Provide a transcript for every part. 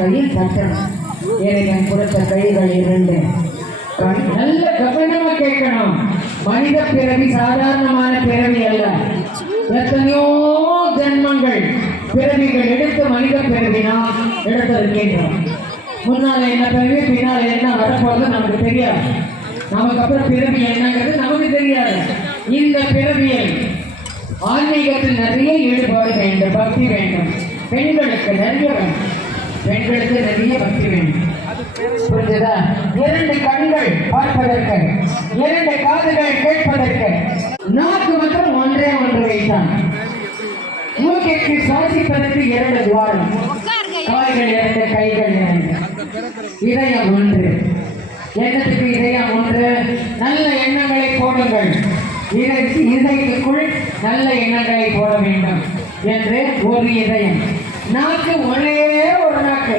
கையில் தட்டணும். இறைவன் கொடுத்த கைகள் இரண்டு. நல்ல கவனமா கேட்கணும். மனித பிறவி சாதாரணமான பிறவி அல்ல. எத்தனையோ ஜென்மங்கள் பிறவிகள் எடுத்து மனித பிறவி நாம் எடுத்திருக்கின்றோம். முன்னால என்ன பிறவி, பின்னால என்ன வரப்போகுது நமக்கு தெரியாது. நமக்கு அப்புறம் பிறவி என்னங்கிறது நமக்கு தெரியாது. இந்த பிறவியை ஆன்மீகத்தில் நிறைய ஈடுபாடு வேண்டும், பக்தி வேண்டும். பெண்களுக்கு நிறைய வேண்டும், பெண்களுக்கு நிறைய பக்தி வேண்டும். புரிஞ்சதா? இரண்டு கண்கள் பார்ப்பதற்கு, இரண்டு காதுகள் கேட்பதற்கு, நாக்கு மட்டும் ஒன்றே ஒன்று வைத்தான். மூக்கைக்கு சுவாசிப்பதற்கு இரண்டு துவாரம், கால்கள் இரண்டு, கைகள் இரண்டு, இதயம் ஒன்று. எண்ணத்துக்கு இதயம் ஒன்று. நல்ல எண்ணங்களை போடுங்கள். இதயத்துக்குள் நல்ல எண்ணங்களை போட வேண்டும் என்று ஒரு இதயம். நாக்கு ஒரே ஒரு நாக்கு,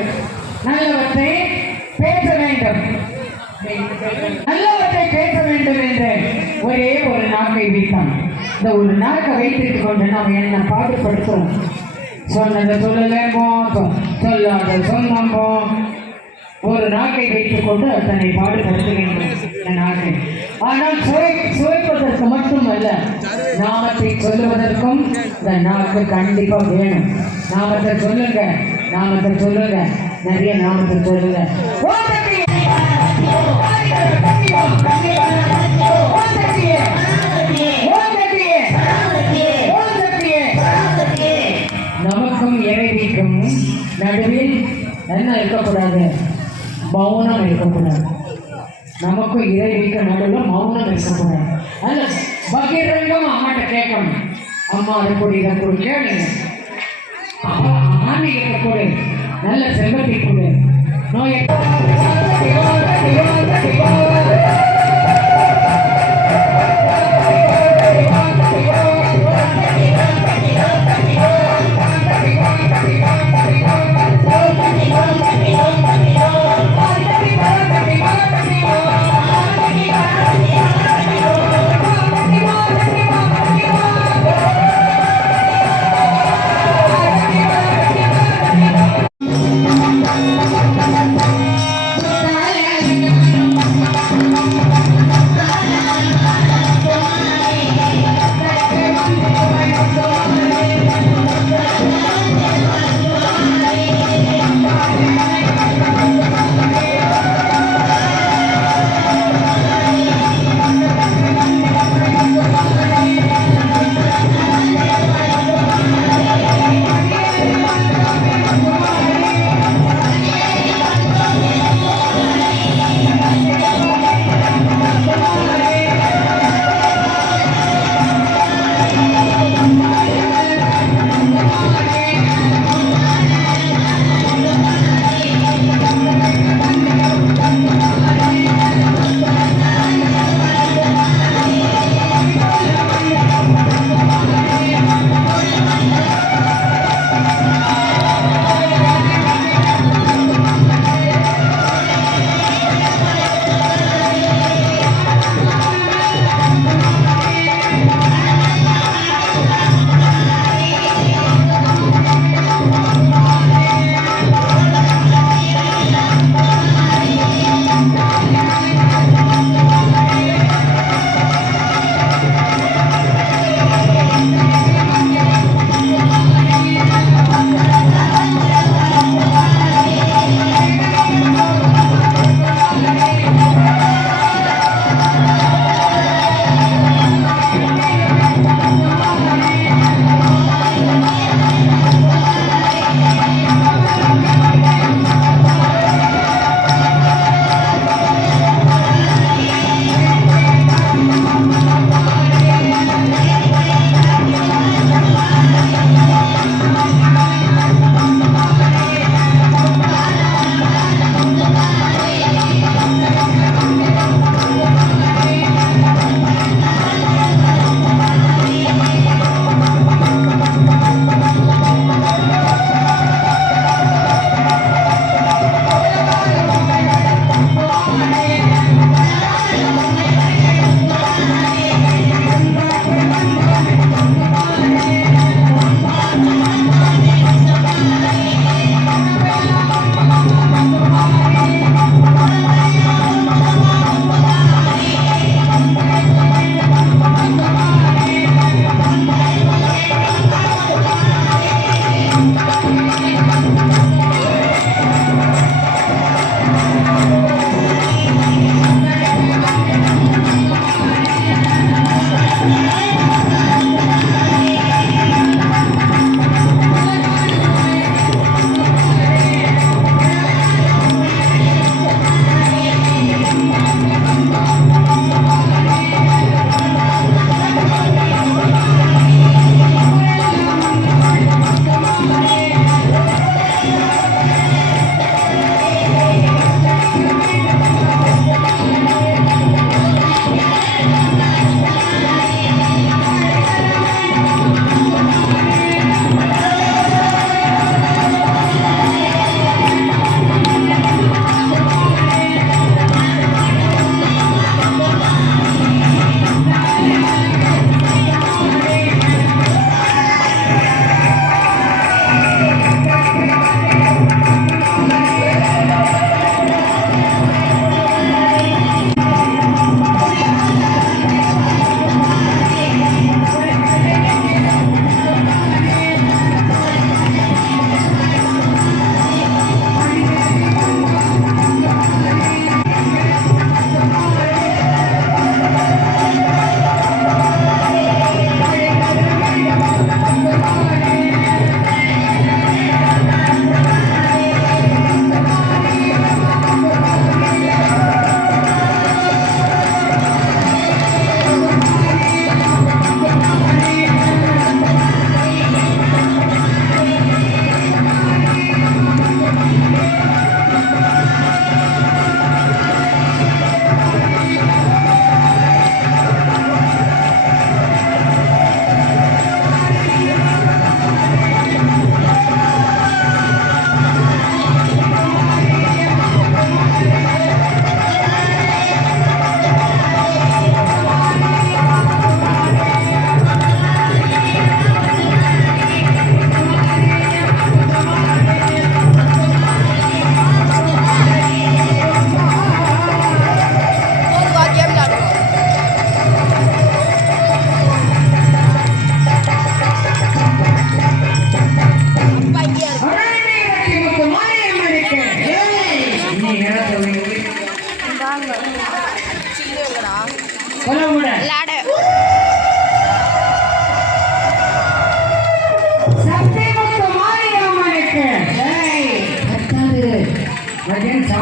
நல்லவற்றை பேச வேண்டும், நல்லவற்றை பேச வேண்டும் என்று ஒரே ஒரு நாக்கை வைத்தான். இந்த ஒரு நாக்கை வைத்துக் கொண்டு நாம் என்ன பாடுபடுத்துறோம்? சொன்னதை சொல்லலேமோ, சொல்லாத சொன்னமோ, ஒரு நாக்கை வைத்துக் கொண்டு தன்னை பாடுபடுத்துகின்றோம் நாக்கை. ஆனால் சுவைப்பதற்கு மட்டுமல்ல, நாமத்தை சொல்லுவதற்கும் இந்த நாக்கு கண்டிப்பா வேணும். நாமத்தை சொல்லுங்க, நாமத்தை சொல்லுங்க, நிறைய நாமத்தை சொல்லுங்க. நமக்கும் இறைவிக்கும் நடுவில் என்ன இருக்கக்கூடாது? மௌனம் இருக்கக்கூடாது. நமக்கும் இறைவிக்கு நடுவில் மௌனம் இருக்கக்கூடாது. அல்ல பகிரங்கம் அம்மாட்ட கேட்கணும். அம்மா அதை கொடு, இதை கொடு, கேளுங்க. ஆன்மீகத்தை கொடு, நல்ல செல்வத்தை கொடு. நோயை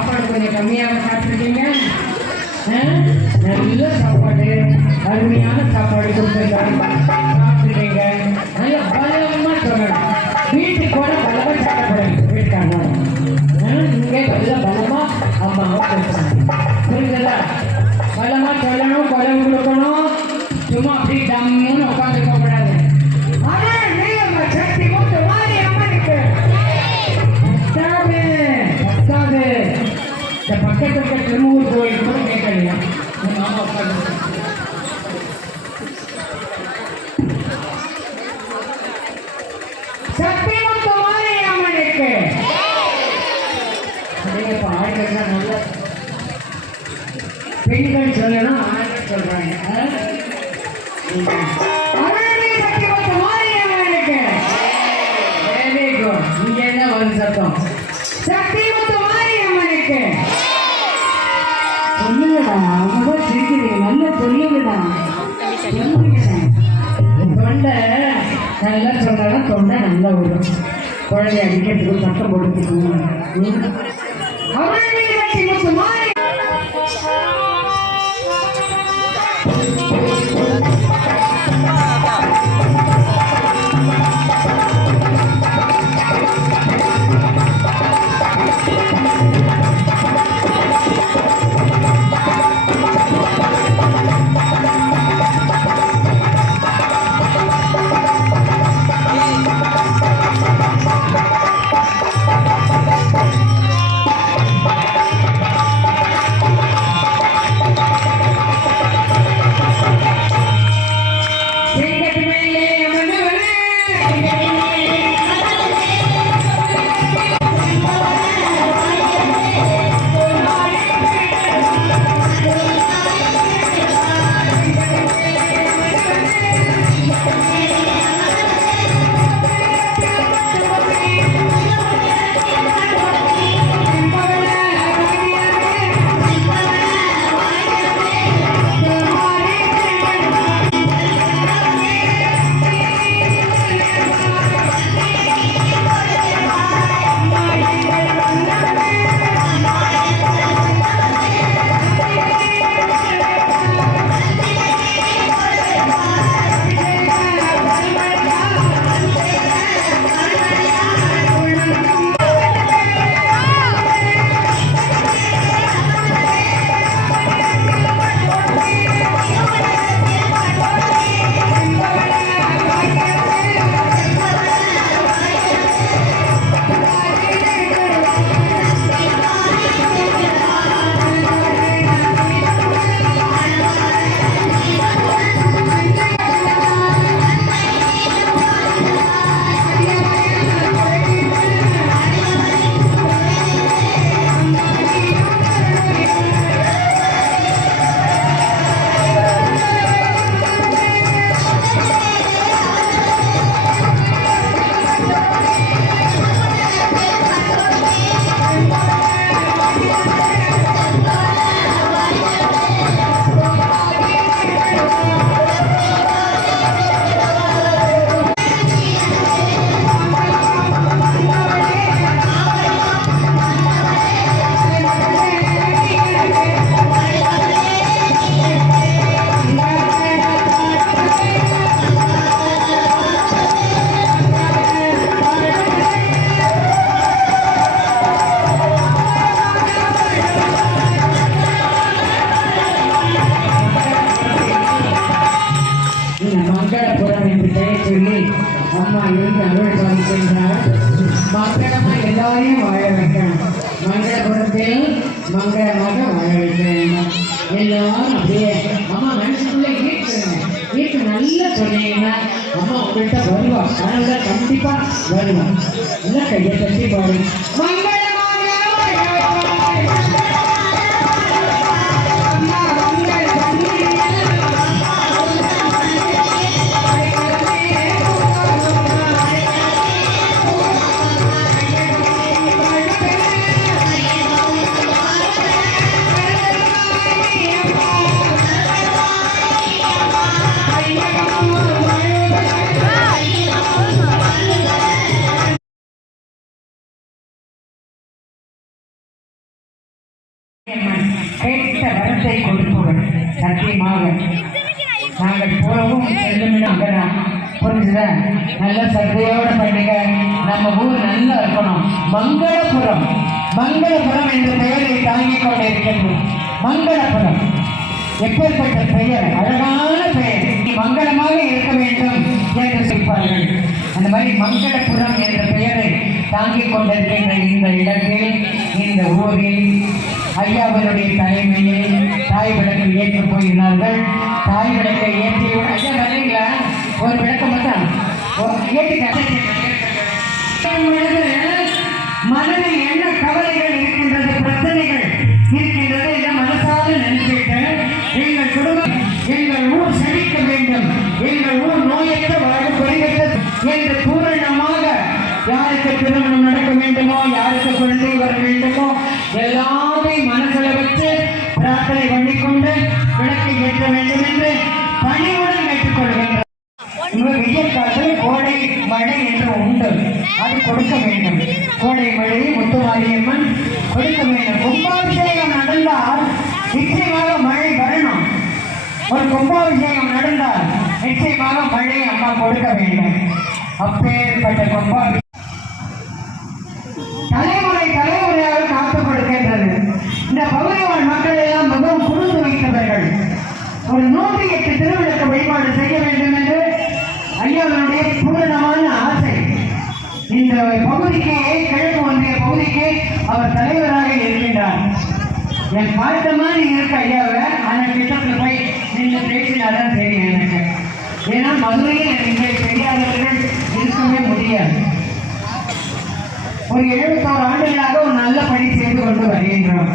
சாப்பாடு கொஞ்சம் கம்மியாக சாப்பிட்ருக்கீங்க. நல்ல சாப்பாடு, அருமையான சாப்பாடு கொடுத்துருக்காங்க, சாப்பிட்டுருக்கீங்க. நல்ல பலமாக சொல்லணும். வீட்டுக்கு கூட பலமாக சாப்பிடக்கூடாது. வீட்டுக்காங்க இங்கே நல்ல பலமாக அம்மாவை கொடுக்கணும். புரியுதுல்ல? பலமாக சொல்லணும், கொலை கொடுக்கணும். சும்மா அப்படி டம்முன்னு உட்காந்துருக்க கூடாது. சக்தி மூத்த மாறி அம்மனுக்கு பத்தாது. இந்த பக்கத்து இருக்க திருமூர் கோயில் கூட கேட்கலையா? மாமா உட்காந்து சக்தி மூத்த மாறி அம்மனுக்கு ஆண்கள் நல்ல பெண்கள் சொல்லணும், ஆண்கள் சொல்றாங்க. இங்க என்ன வரும் சத்தம்? சக்தி முத்து மாறி அம்மனுக்கு சொல்லுங்கடா. அவங்க சிரிக்கிறீங்க, நல்ல சொல்லுங்கடா. தொண்டை நல்லா சொன்னாலும் தொண்டை நல்லா வரும். குழந்தை அடிக்கிறதுக்கு சத்தம் போட்டுக்கணும். அவருடைய சக்தி முத்து மாறி மங்களபுரம் என்று பெயர் சொல்லி அம்மா இருந்து அருள் பாலிக்கின்றார். மங்களமா எல்லாரையும் வாழ வைக்கணும். மங்களபுரத்தில் மங்களமாக வாழ வைக்க வேண்டும். எல்லாரும் அப்படியே அம்மா மனசுக்குள்ள ஈட்டு நல்லா சொன்னீங்கன்னா அம்மா உங்கள்கிட்ட வருவா. அதனால கண்டிப்பா வருவா. நல்லா கையை தட்டி பாடு. வரத்தை கொடுப்பவர். சத்தியமாக நாங்கள் போகவும் செல்லும் அங்கதான். புரிஞ்சுதா? நல்ல சந்தையோட பண்ணுங்க. நம்ம ஊர் நல்லா இருக்கணும். மங்களபுரம், மங்களபுரம் என்ற பெயரை தாங்கிக் கொண்டிருக்கிறது. மங்களபுரம் எப்பேற்பட்ட பெயர், அழகான பெயர். மங்களமாக இருக்க வேண்டும் என்று சொல்வார்கள். அந்த மாதிரி மங்களபுரம் என்ற பெயரை தாங்கிக் கொண்டிருக்கின்ற இந்த இடத்தில், இந்த ஊரில் ஐயாவனுடைய தலைமையில் தாய் விளக்கு ஏற்ற போகிறார்கள். தாய் விளக்கை ஏற்றிய ஐயா வரீங்களா? ஒரு விளக்கம் மட்டும் மனதில் என்ன கவலைகள் இருக்கின்றது, பிரச்சனைகள் இருக்கின்றது என்ற மனசால நினைச்சிட்டு எங்கள் குடும்பம், எங்கள் ஊர் செழிக்க வேண்டும், எங்கள் ஊர் நோயற்ற வாழ்வு குறைவற்ற என்று பூரணமாக யாருக்கு திருமணம் நடக்க வேண்டுமோ, யாருக்கு குழந்தை வர வேண்டுமோ எல்லாமே மனசுல வச்சு பிரார்த்தனை பண்ணிக்கொண்டு விளக்கை ஏற்ற வேண்டும் என்று பணிவுடன் கேட்டுக்கொள்கின்றனர். வெயில் காலத்தில் கோடை மழை என்று உண்டு, அது கொடுக்க வேண்டும். கோடை மழையை முத்துமாரியம்மன் கொடுக்க வேண்டும். கும்பாபிஷேகம் நடந்தால் நிச்சயமாக மழை வரணும். ஒரு கும்பாபிஷேகம் நடந்தால் நிச்சயமாக மழையை அம்மா கொடுக்க வேண்டும். அப்பேற்பட்ட கும்பாபிஷேகம் தலைமுறை தலைமுறையாக காத்து கொடுக்கின்றது. இந்த பகுதிவாழ் மக்கள் எல்லாம் மிகவும் குறுந்து வைத்தவர்கள். ஒரு 108 திருவிளக்கு வழிபாடு செய்ய வேண்டும் என்று ஐயாவுடைய பூரணமான ஆசை. இந்த பகுதிக்கு, கிழக்கு ஒன்றிய பகுதிக்கு அவர் தலைவராக இருக்கின்றார். என் பார்த்த மாதிரி இருக்க ஐயாவை, ஆனால் கிட்டத்தில் போய் நின்று பேசினாதான் தெரியும் எனக்கு. ஏன்னா மதுரையில் இங்கே தெரியாதவர்கள் இருக்கவே முடியாது. ஒரு 71 ஆண்டுகளாக ஒரு நல்ல பணி செய்து கொண்டு வருகின்றோம்.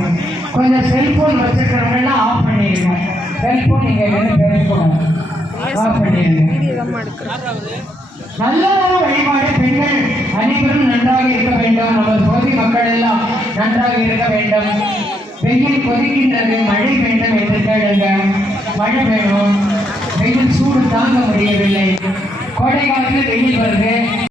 கொஞ்சம் செல்போன் வச்சிருக்கிறவங்கெல்லாம் ஆஃப் பண்ணிடுங்க. செல்போன் நீங்க பேசக்கூடாது, ஆஃப் பண்ணிடுங்க. நல்ல வழிபாடு. பெண்கள் அனைவரும் நன்றாக இருக்க வேண்டும். நம்ம பகுதி மக்கள் எல்லாம் நன்றாக இருக்க வேண்டும். வெயில் கொதிக்கின்றது, மழை வேண்டும் என்று கேளுங்க. மழை வேணும். வெயில் சூடு தாங்க முடியவில்லை. கோடை காலத்தில் வெயில் வருது.